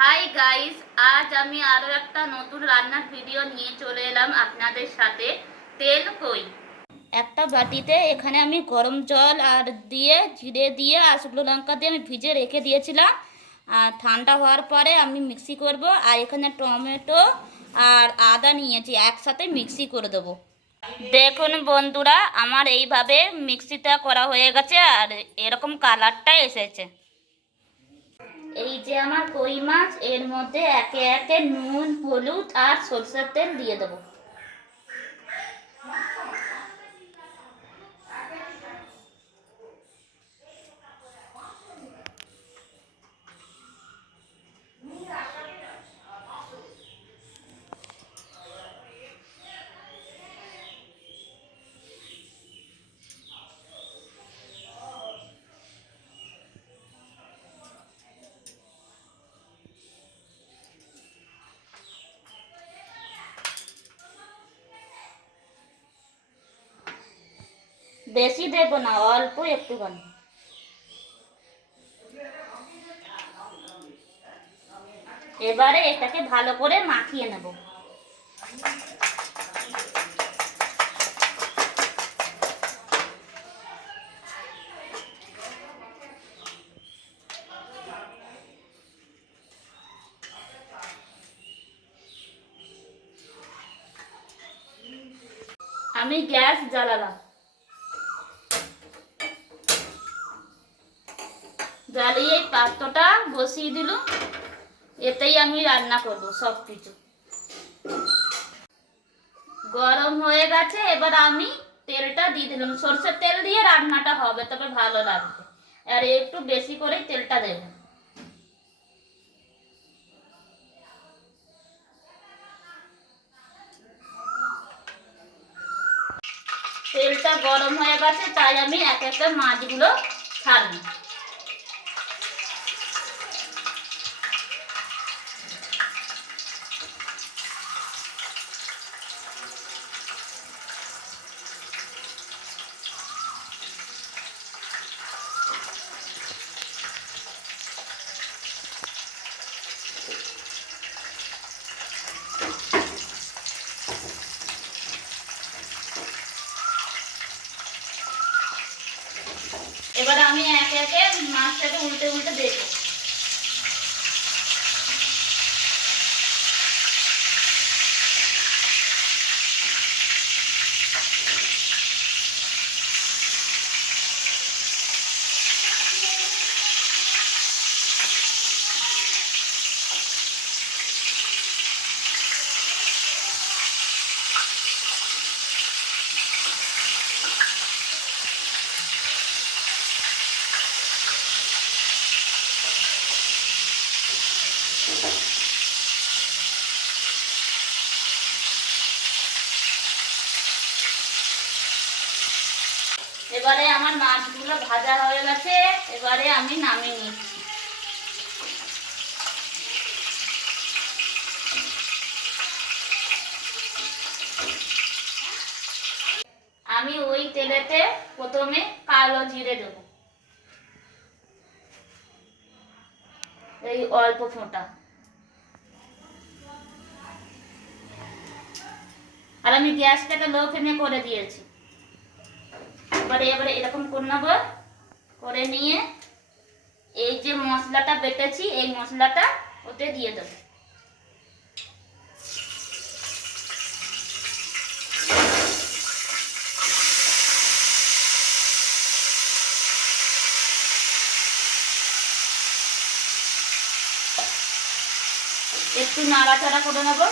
Hi guys, আজ আমি আরও একটা নতুন রান্নার ভিডিও নিয়ে চলে এলাম আপনাদের সাথে। তেল কই। একটা বাটিতে এখানে আমি গরম জল আর দিয়ে জিরে দিয়ে আর শুকনো লঙ্কা দিয়ে আমি ভিজে রেখে দিয়েছিলাম। আর ঠান্ডা হওয়ার পরে আমি মিক্সি করব। আর এখানে টমেটো আর আদা নিয়েছি, একসাথে মিক্সি করে দেবো। দেখুন বন্ধুরা, আমার এইভাবে মিক্সিটা করা হয়ে গেছে আর এরকম কালারটা এসেছে। এই যে আমার কই মাছ, এর মধ্যে একে একে নুন, হলুদ আর সরষের তেল দিয়ে দেবো। বেশি দেবো না, অল্প একটুখানি। এবারে এটাকে ভালো করে মাখিয়ে নেব। আমি গ্যাস জ্বালালাম, জ্বালিয়ে এই পাত্রটা বসিয়ে দিলাম। এতেই আমি রান্না করব সব কিছু। গরম হয়ে গেছে, এবার আমি তেলটা দিয়ে দিলাম। সরষের তেল দিয়ে রান্নাটা হবে, তবে ভালো লাগবে। আর একটু বেশি করে তেলটা দেবেন। তেলটা গরম হয়ে গেছে, তাই আমি এক একটা মাছগুলো ছাড়বো। এবার আমি একে একে মাছটাকে উল্টে উল্টে দেবো। এবারে আমার মাছগুলো ভাজা হয়ে গেছে, এবারে আমি নামিয়ে নিচ্ছি। আমি ওই তেলেতে প্রথমে কালো জিরে দেবো, এই অল্প ফোঁটা। আর আমি গ্যাসটাকে লো ফ্লেমে করে দিয়েছি। এবারে এবারে এরকম করে নেবো, করে নিয়ে এই যে মশলাটা বেটেছি, এই মশলাটা ওতে দিয়ে দেবো। একটু নাড়াচাড়া করে নেব।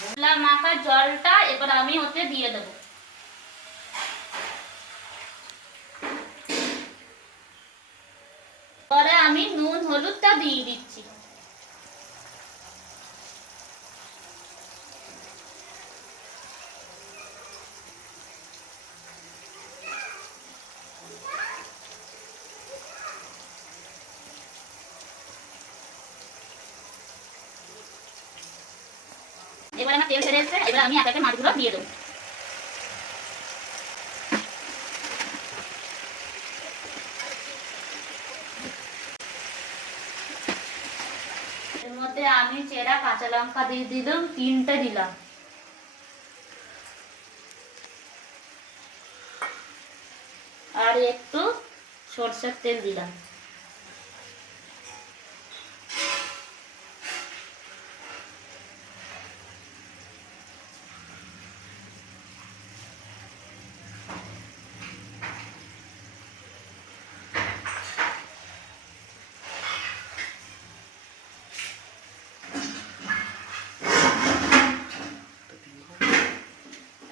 মশলা মাখা জলটা এবার আমি ওতে দিয়ে দেবো। পরে আমি নুন হলুদটা দিয়ে দিচ্ছি। এবার আমার তেল ছেড়ে এসেছে, এবার আমি একে একে মাছগুলো দিয়ে দেবো। এর মধ্যে আমি চেরা কাঁচা লঙ্কা দিয়ে দিলাম, 3টে দিলাম। আর একটু সরষের তেল দিলাম।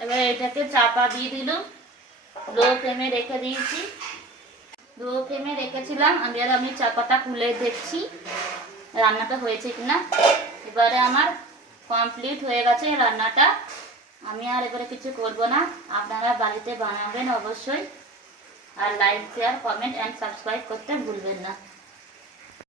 এবার এটাকে চাপা দিয়ে দিলাম, লো ফ্লেমে রেখে দিয়েছি। লো ফ্লেমে রেখেছিলাম, আমি চাপাটা খুলে দেখছি রান্নাটা হয়েছে কিনা। এবারে আমার কমপ্লিট হয়ে গেছে রান্নাটা। আমি আর এবারে কিছু করব না, আপনারা বাড়িতে বানাবেন অবশ্যই। আর like, share, comment and subscribe করতে ভুলবেন না।